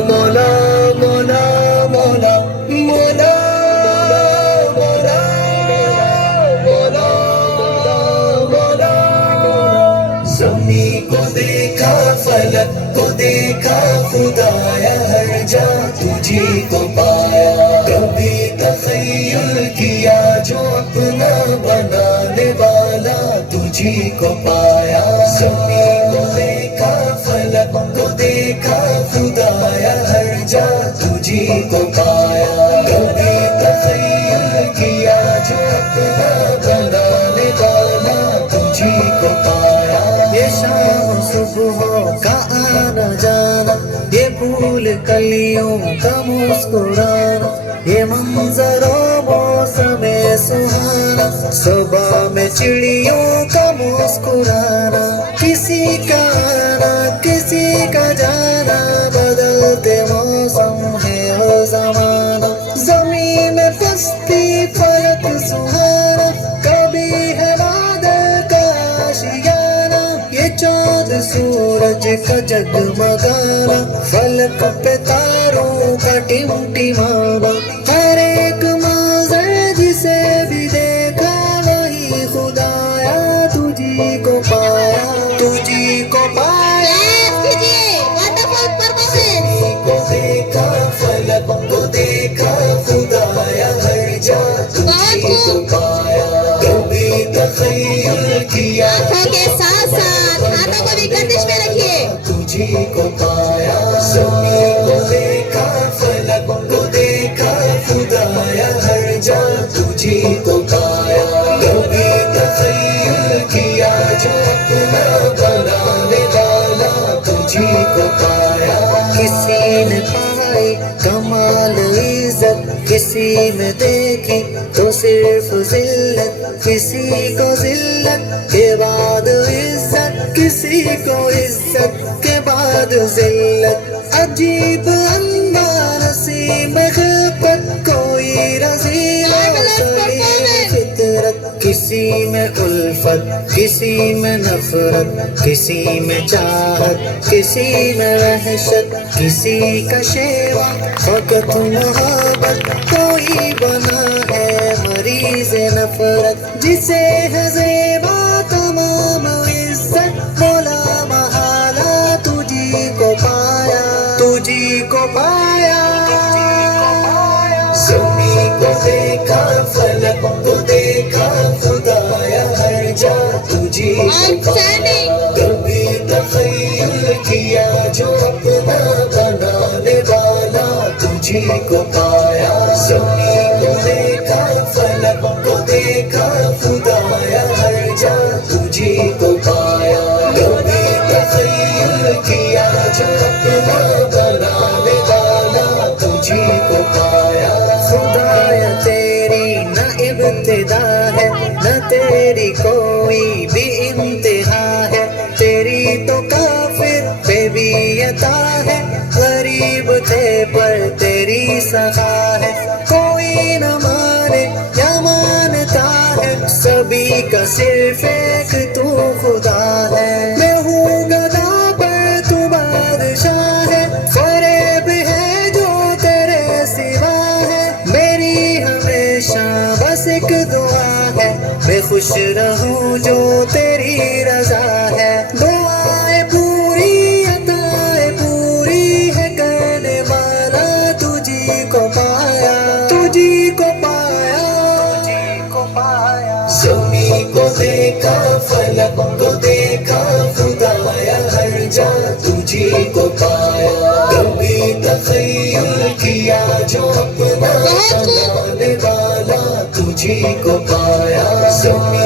مولا مولا مولا مولا مولا مولا مولا زمین کو دیکھا فلک کو دیکھا خدایا ہر جا تجھی کو پایا کبھی تخیل کیا جو اپنا بنانے والا تجھی کو پایا زمین کو دیکھا فلک کو دیکھا خدایا ہر جا تجھی کو پایا کبھی تخیل کیا جو اپنا بنانے والا تجھی کو پایا یہ شام صبح کا آنا جانا یہ پھول کلیوں کا مسکرانا یہ منظر و موسم سہانا صبح میں چڑیوں کا مسکرانا کسی کا آنا کسی کا جانا بدلتے موسم ہے اور زمانہ زمین میں پستی فرق سہانا کبھی ہے بادل کا آشیانہ یہ چاند سورج کا جگمگانا فلک پہ تاروں کا ٹمٹمانا ہر ایک منظر جسے بھی دیکھا وہی خدایا تجھی کو پایا تجھی کو پایا کو دیکھا فلک کو دیکھا خدایا ہر جا تجھی کو پایا کبھی تخیل کیا کے ساتھ ساتھ ہاتھوں کو بھی گردش میں رکھیے تجھی کو پایا زمین کو دیکھا فلک کو دیکھا خدایا ہر جا تجھی کو پایا کبھی تخیل کیا جو اپنا بنانے والا تجھی کو پایا کسی نے پائی کمال عزت کسی میں دیکھی تو صرف ذلت کسی کو ذلت کے بعد عزت کسی کو عزت کے بعد ذلت عجیب انداز نصیب خلقت کوئی رذیلت فطرت کسی میں الفت کسی میں نفرت کسی میں چاہت کسی میں وحشت کسی کا شیوا فقط محبت کوئی بنا ہے مریض نفرت جسے ہے زیبا تمام عزت مولا محالہ تجھی کو پایا تجھی کو پایا زمین کو دیکھا فلک کو دیکھا خدایا ہر جا تجھی کو پایا کبھی تخیل کیا جو اپنا بنانے والا تجھی کو پایا زمین کو دیکھا فلک کو دیکھا خدایا ہر جا تجھی کو پایا کبھی تخیل کیا جو اپنا بنانے والا تجھی کو پایا خدایا تیری نہ ابتدا ہے نہ تیری کوئی بھی انتہا ہے تیری تو کافر پہ بھی عطا ہے غریب تھے پر تیری سخا ہے کوئی نہ مانے یا مانتا ہے سبھی کا صرف ایک تو خدا ہے میں ہوں گدا پر تو بادشاہ ہے فریب ہے جو تیرے سوا ہے میری ہمیشہ بس ایک دعا ہے میں خوش رہوں جو تیری رضا ہے دعائیں پوری عطائیں پوری ہے کرنے والا تجھی کو پایا تجھی کو پایا تجھی کو پایا زمین کو دیکھا فلک کو دیکھا خدایا ہر جا تجھی کو پایا کبھی تخیل کیا جو اپنا بنانے والا تجھی کو پایا زمین